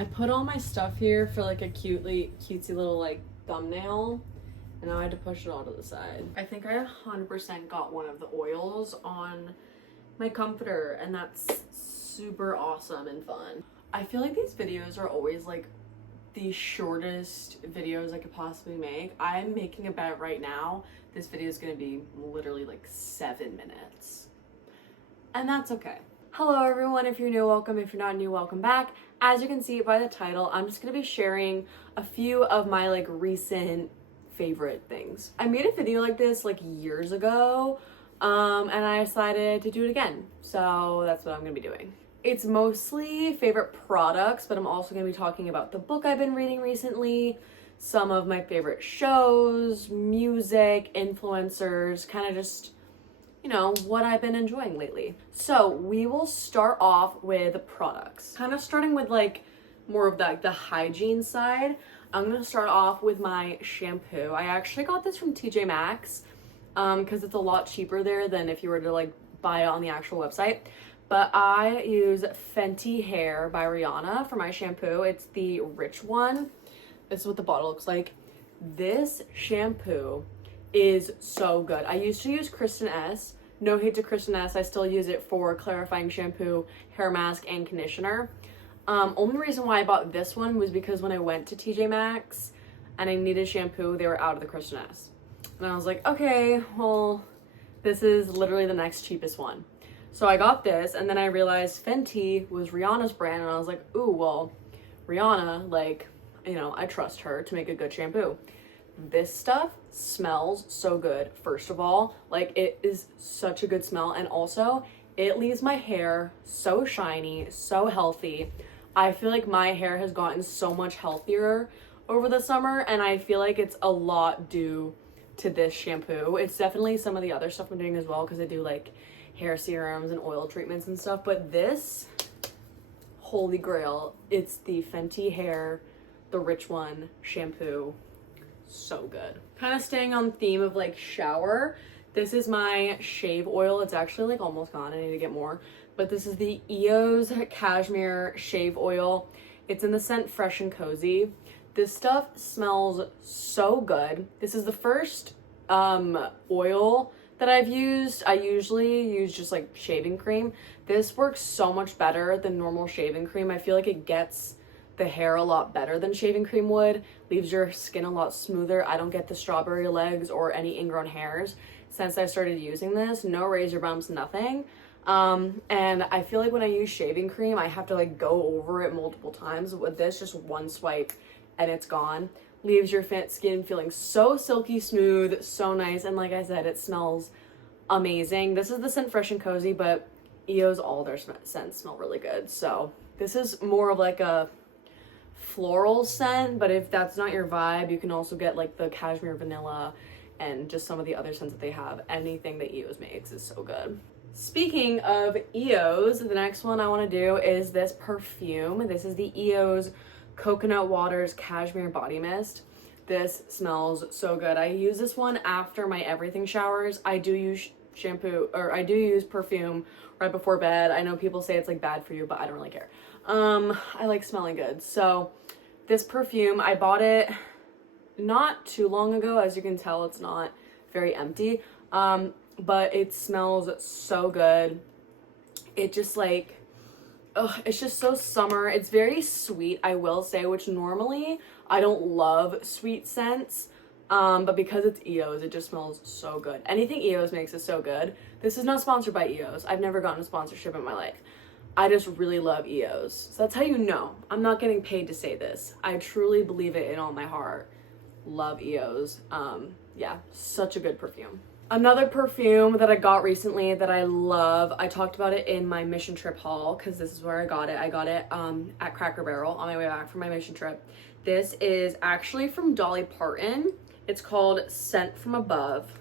I put all my stuff here for like a cutesy little like thumbnail, and now I had to push it all to the side. I think I 100% got one of the oils on my comforter, and that's super awesome and fun. I feel like these videos are always like the shortest videos I could possibly make. I'm making a bet right now this video is gonna be literally like 7 minutes, and that's okay. Hello everyone, if you're new, welcome. If you're not new, welcome back. As you can see by the title, I'm just gonna be sharing a few of my like recent favorite things. I made a video like this like years ago, and I decided to do it again. So that's what I'm gonna be doing. It's mostly favorite products, but I'm also gonna be talking about the book I've been reading recently, some of my favorite shows, music, influencers, kind of just, you know, what I've been enjoying lately. So we will start off with products. Kind of starting with like more of the hygiene side. I'm gonna start off with my shampoo. I actually got this from TJ Maxx because it's a lot cheaper there than if you were to like buy it on the actual website. But I use Fenty Hair by Rihanna for my shampoo. It's the rich one. This is what the bottle looks like. This shampoo is so good. I used to use Kristen S. No hate to Kristen S. I still use it for clarifying shampoo, hair mask, and conditioner. Only reason why I bought this one was because when I went to TJ Maxx and I needed shampoo, they were out of the Kristen S. And I was like, okay, well, this is literally the next cheapest one. So I got this, and then I realized Fenty was Rihanna's brand, and I was like, ooh, well, Rihanna, like, you know, I trust her to make a good shampoo. This stuff smells so good. First of all, like, it is such a good smell, and also it leaves my hair so shiny, so healthy. I feel like my hair has gotten so much healthier over the summer, and I feel like it's a lot due to this shampoo. It's definitely some of the other stuff I'm doing as well, because I do like hair serums and oil treatments and stuff, but this, holy grail, it's the Fenty Hair, the rich one shampoo. So good. Kind of staying on theme of like shower, this is my shave oil. It's actually like almost gone. I need to get more, but this is the EOS Cashmere Shave Oil. It's in the scent Fresh and Cozy. This stuff smells so good. This is the first oil that I've used. I usually use just like shaving cream. This works so much better than normal shaving cream. I feel like it gets the hair a lot better than shaving cream would, leaves your skin a lot smoother. I don't get the strawberry legs or any ingrown hairs since I started using this. No razor bumps, nothing. And I feel like when I use shaving cream, I have to like go over it multiple times. With this, just one swipe and it's gone. Leaves your skin feeling so silky smooth, so nice, and like I said, it smells amazing. This is the scent Fresh and Cozy, but EOS, all their scents smell really good. So this is more of like a floral scent, but if that's not your vibe, you can also get like the cashmere vanilla and just some of the other scents that they have. Anything that EOS makes is so good. Speaking of EOS, the next one I want to do is this perfume. This is the EOS Coconut Waters Cashmere Body Mist. This smells so good. I use this one after my everything showers. I do use shampoo, or I do use perfume right before bed. I know people say it's like bad for you, but I don't really care. I like smelling good. So this perfume, I bought it not too long ago. As you can tell, it's not very empty, but it smells so good. It just like, it's just so summer. It's very sweet, I will say, which normally I don't love sweet scents, but because it's EOS, it just smells so good. Anything EOS makes is so good. This is not sponsored by EOS. I've never gotten a sponsorship in my life. I just really love EOS. So that's how you know. I'm not getting paid to say this. I truly believe it in all my heart. Love EOS. Yeah, such a good perfume. Another perfume that I got recently that I love, I talked about it in my mission trip haul because this is where I got it. I got it at Cracker Barrel on my way back from my mission trip. This is actually from Dolly Parton. It's called Scent From Above.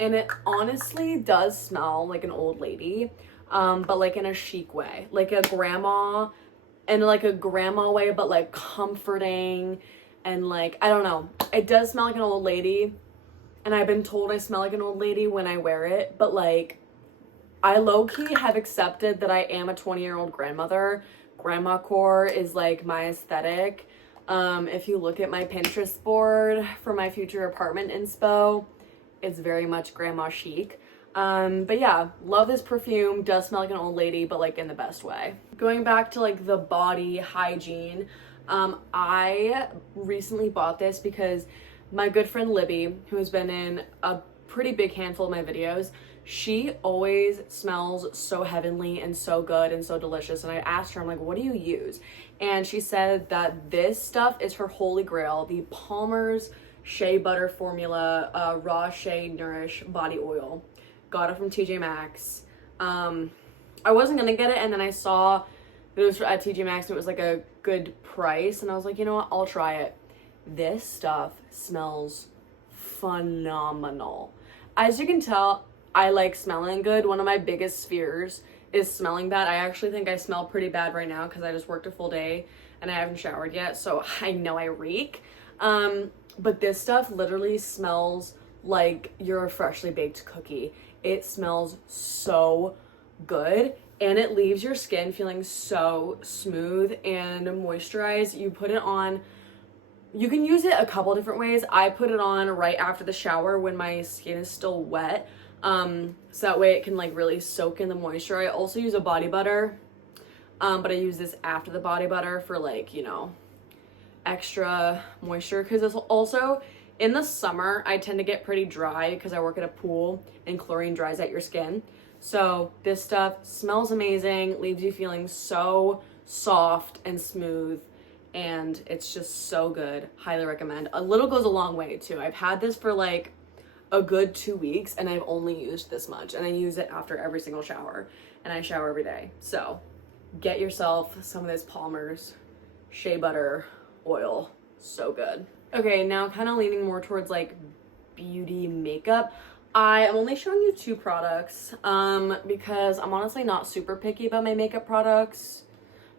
And it honestly does smell like an old lady, but like in a chic way. Like a grandma, and like a grandma way, but like comforting and like, I don't know. It does smell like an old lady. And I've been told I smell like an old lady when I wear it, but like, I low-key have accepted that I am a 20-year-old grandmother grandma core is like my aesthetic. If you look at my Pinterest board for my future apartment inspo, it's very much grandma chic. But yeah, love this perfume. Does smell like an old lady, but like in the best way. Going back to like the body hygiene, I recently bought this because my good friend Libby, who has been in a pretty big handful of my videos, she always smells so heavenly and so good and so delicious. And I asked her, I'm like, what do you use? And she said that this stuff is her holy grail, the Palmer's Shea Butter Formula Raw Shea Nourish Body Oil. Got it from TJ Maxx. I wasn't gonna get it, and then I saw it was at TJ Maxx and it was like a good price, and I was like, you know what, I'll try it. This stuff smells phenomenal. As you can tell, I like smelling good. One of my biggest fears is smelling bad. I actually think I smell pretty bad right now because I just worked a full day and I haven't showered yet, so I know I reek. But this stuff literally smells like you're a freshly baked cookie. It smells so good, and it leaves your skin feeling so smooth and moisturized. You put it on, you can use it a couple different ways. I put it on right after the shower when my skin is still wet, so that way it can like really soak in the moisture. I also use a body butter, but I use this after the body butter for like, you know, extra moisture, because it's also in the summer I tend to get pretty dry because I work at a pool and chlorine dries out your skin. So this stuff smells amazing, leaves you feeling so soft and smooth, and it's just so good. Highly recommend. A little goes a long way too. I've had this for like a good 2 weeks and I've only used this much, and I use it after every single shower, and I shower every day. So get yourself some of this Palmer's Shea Butter oil. So good. Okay, now kind of leaning more towards like beauty makeup. I am only showing you 2 products because I'm honestly not super picky about my makeup products,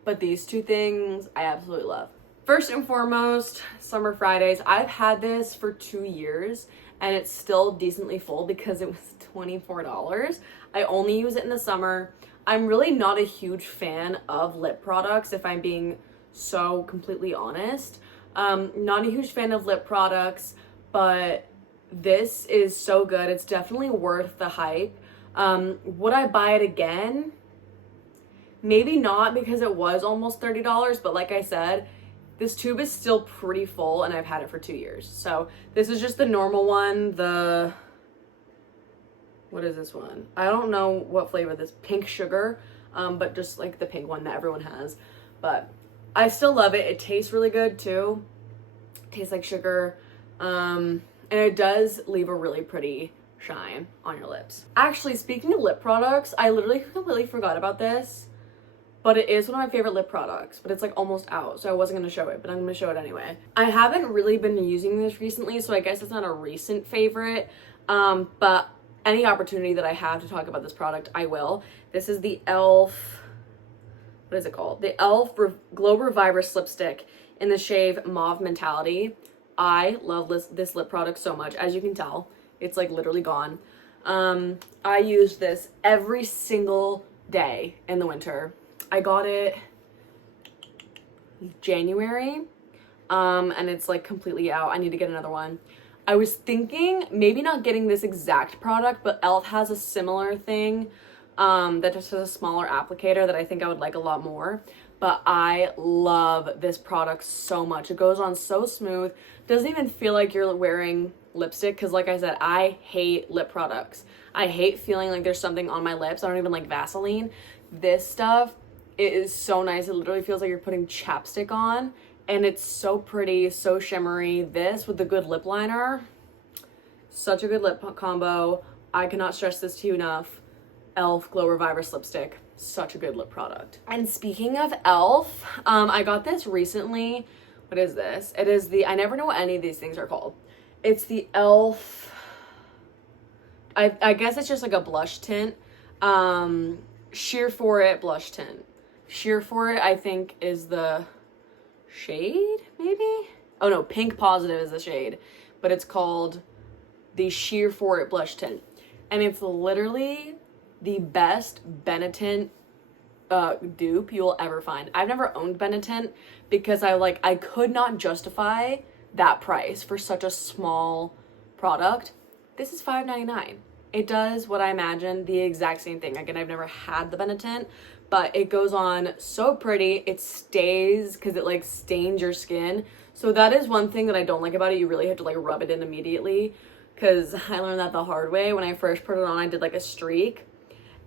but these 2 things I absolutely love. First and foremost, Summer Fridays. I've had this for 2 years and it's still decently full because it was $24. I only use it in the summer. I'm really not a huge fan of lip products, if I'm being so completely honest. Not a huge fan of lip products, but this is so good. It's definitely worth the hype. Would I buy it again? Maybe not, because it was almost $30, but like I said, this tube is still pretty full and I've had it for 2 years. So this is just the normal one. What is this one? I don't know what flavor this, pink sugar, but just like the pink one that everyone has. But I still love it. It tastes really good too. It tastes like sugar. And it does leave a really pretty shine on your lips. Actually, speaking of lip products, I literally completely forgot about this, but it is one of my favorite lip products, but it's like almost out, so I wasn't gonna show it, but I'm gonna show it anyway. I haven't really been using this recently, so I guess it's not a recent favorite, but any opportunity that I have to talk about this product, I will. This is the e.l.f., what is it called? The e.l.f. Glow Reviver Lipstick in the shade Mauve Mentality. I love this lip product so much. As you can tell, it's like literally gone. I use this every single day in the winter. I got it January, and it's like completely out. I need to get another one. I was thinking maybe not getting this exact product, but e.l.f. has a similar thing that just has a smaller applicator that I think I would like a lot more. But I love this product so much. It goes on so smooth. Doesn't even feel like you're wearing lipstick, because like I said, I hate lip products. I hate feeling like there's something on my lips. I don't even like Vaseline. This stuff, it is so nice. It literally feels like you're putting chapstick on, and it's so pretty, so shimmery. This with the good lip liner, such a good lip combo. I cannot stress this to you enough. e.l.f. Glow Reviver Lipstick. Such a good lip product. And speaking of e.l.f., I got this recently. What is this? It is the, I never know what any of these things are called. It's the e.l.f., I guess it's just like a blush tint. Sheer For It blush tint. Sheer For It, I think, is the shade, maybe? Oh no, Pink Positive is the shade. But it's called the Sheer For It blush tint. And it's literally the best Benetint dupe you will ever find. I've never owned Benetint because I could not justify that price for such a small product. This is $5.99. It does what I imagined, the exact same thing. Again, I've never had the Benetint, but it goes on so pretty. It stays because it like stains your skin. So that is one thing that I don't like about it. You really have to like rub it in immediately, because I learned that the hard way. When I first put it on, I did like a streak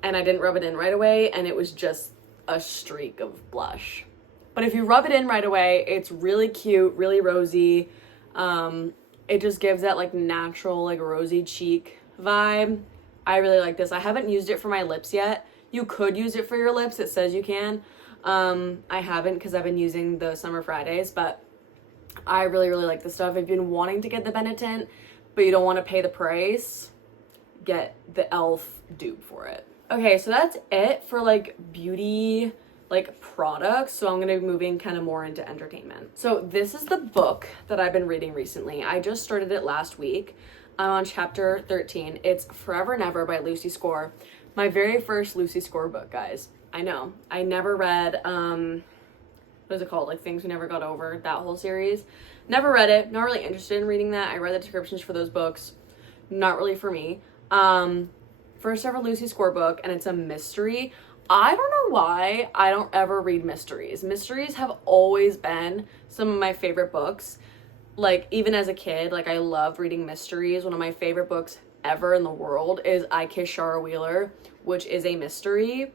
and I didn't rub it in right away, and it was just a streak of blush. But if you rub it in right away, it's really cute, really rosy. It just gives that like natural like rosy cheek vibe. I really like this. I haven't used it for my lips yet. You could use it for your lips. It says you can. I haven't because I've been using the Summer Fridays, but I really like this stuff. If you've been wanting to get the Benetint, but you don't want to pay the price, get the e.l.f. dupe for it. Okay, so that's it for like beauty like products. So I'm gonna be moving kind of more into entertainment. So this is the book that I've been reading recently. I just started it last week. I'm on chapter 13. It's Forever and Ever by Lucy Score. My very first Lucy Score book, guys. I know. I never read, what is it called? Like Things We Never Got Over, that whole series. Never read it. Not really interested in reading that. I read the descriptions for those books. Not really for me. First ever Lucy Score book, and it's a mystery. I don't know why I don't ever read mysteries. Mysteries have always been some of my favorite books. Like, even as a kid, like, I love reading mysteries. One of my favorite books ever in the world is I Kiss Shara Wheeler, which is a mystery.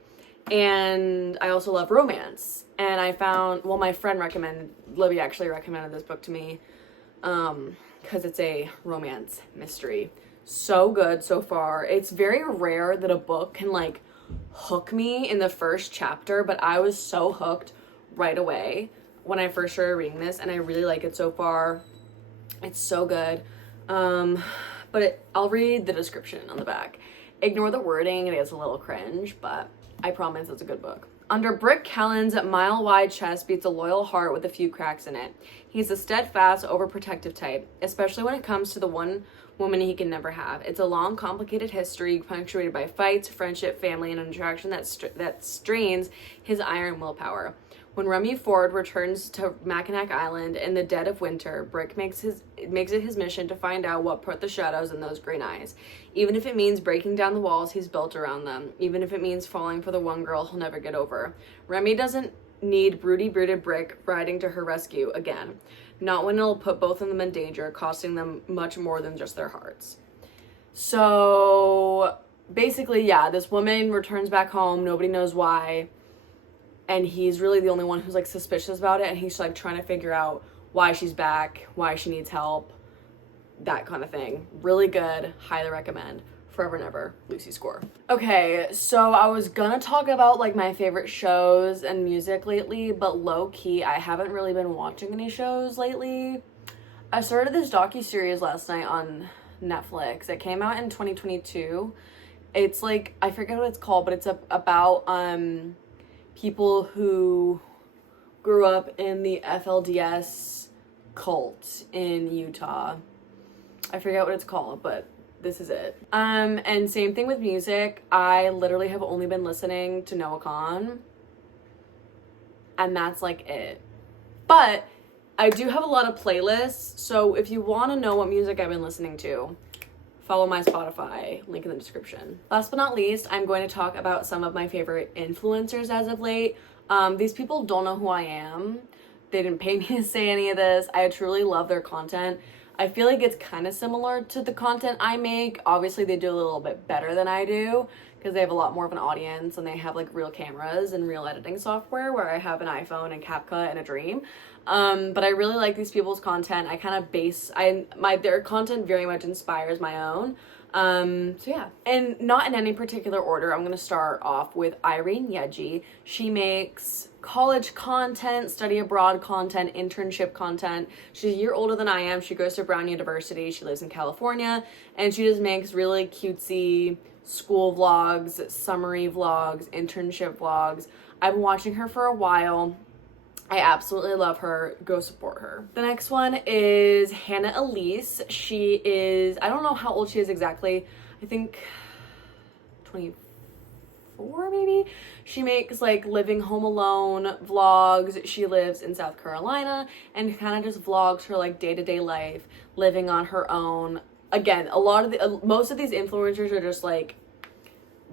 And I also love romance. And I found, well, my friend Libby actually recommended this book to me, because it's a romance mystery. So good so far. It's very rare that a book can, like, hook me in the first chapter, but I was so hooked right away when I first started reading this, and I really like it so far. It's so good. I'll read the description on the back. Ignore the wording, it is a little cringe, but I promise it's a good book. Under Brick Callen's mile-wide chest beats a loyal heart with a few cracks in it. He's a steadfast, overprotective type, especially when it comes to the one woman he can never have. It's a long, complicated history punctuated by fights, friendship, family, and an attraction that strains his iron willpower. When Remy Ford returns to Mackinac Island in the dead of winter, Brick makes it his mission to find out what put the shadows in those green eyes. Even if it means breaking down the walls he's built around them. Even if it means falling for the one girl he'll never get over. Remy doesn't need brooded Brick riding to her rescue again. Not when it'll put both of them in danger, costing them much more than just their hearts. So, basically, yeah, this woman returns back home. Nobody knows why. And he's really the only one who's like suspicious about it, and he's like trying to figure out why she's back, why she needs help, that kind of thing. Really good. Highly recommend. Forever and Ever, Lucy Score. Okay, so I was gonna talk about like my favorite shows and music lately, but low-key, I haven't really been watching any shows lately. I started this docuseries last night on Netflix. It came out in 2022. It's like, I forget what it's called, but it's about people who grew up in the FLDS cult in Utah. I forget what it's called, but this is it. And same thing with music. I literally have only been listening to Noah Kahan, and that's like it. But I do have a lot of playlists, so if you want to know what music I've been listening to, follow my Spotify, link in the description. Last but not least, I'm going to talk about some of my favorite influencers as of late. These people don't know who I am. They didn't pay me to say any of this. I truly love their content. I feel like it's kind of similar to the content I make. Obviously, they do a little bit better than I do because they have a lot more of an audience and they have like real cameras and real editing software, where I have an iPhone and CapCut and a Dream. But I really like these people's content. I kind of their content very much inspires my own. So yeah, and not in any particular order. I'm gonna start off with Irene Yeji. She makes college content, study abroad content, internship content. She's a year older than I am. She goes to Brown University. She lives in California, and she just makes really cutesy school vlogs, summary vlogs, internship vlogs. I've been watching her for a while. I absolutely love her. Go support her. The next one is Hannah Elise. She is, I don't know how old she is exactly. I think 24 4 maybe. She makes like living home alone vlogs. She lives in South Carolina and kind of just vlogs her like day-to-day life, living on her own. Again, most of these influencers are just like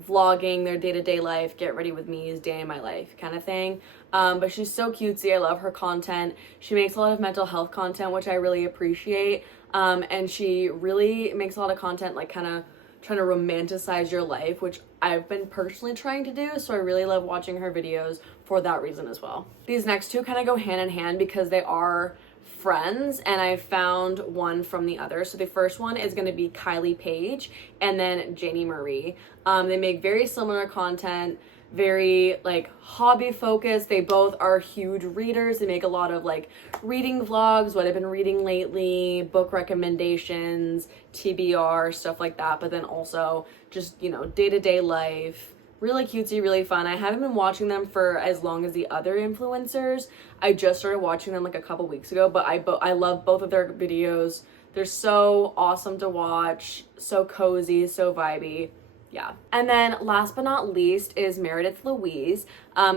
vlogging their day-to-day life, get ready with me's day in my life kind of thing. But she's so cutesy. I love her content. She makes a lot of mental health content, which I really appreciate. And she really makes a lot of content like kind of trying to romanticize your life, which I've been personally trying to do, so I really love watching her videos for that reason as well. These next two kind of go hand in hand because they are friends, and I found one from the other. So the first one is going to be Kylie Paige and then Janie Marie. They make very similar content, very like hobby focused. They both are huge readers. They make a lot of like reading vlogs, what I've been reading lately, book recommendations, TBR, stuff like that, but then also just, you know, day-to-day life. Really cutesy, really fun. I haven't been watching them for as long as the other influencers. I just started watching them like a couple weeks ago, but I love both of their videos. They're so awesome to watch, so cozy, so vibey. Yeah. And then last but not least is Meredith Louise.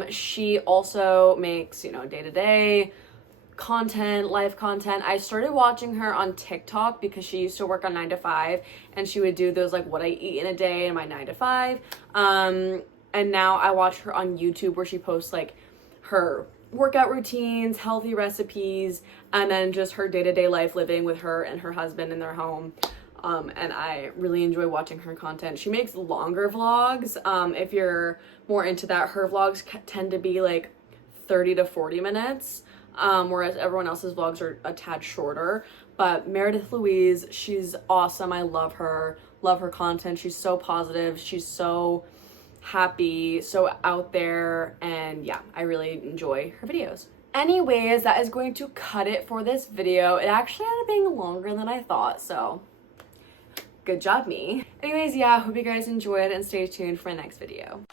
She also makes, you know, day-to-day content, life content. I started watching her on TikTok because she used to work on 9 to 5 and she would do those like what I eat in a day in my 9 to 5. And now I watch her on YouTube where she posts like her workout routines, healthy recipes, and then just her day-to-day life living with her and her husband in their home. And I really enjoy watching her content. She makes longer vlogs. If you're more into that, her vlogs tend to be like 30 to 40 minutes. Whereas everyone else's vlogs are a tad shorter. But Meredith Louise, she's awesome. I love her content. She's so positive. She's so happy, so out there, and yeah, I really enjoy her videos. Anyways, that is going to cut it for this video. It actually ended up being longer than I thought, so good job me. Anyways, yeah, hope you guys enjoyed and stay tuned for my next video.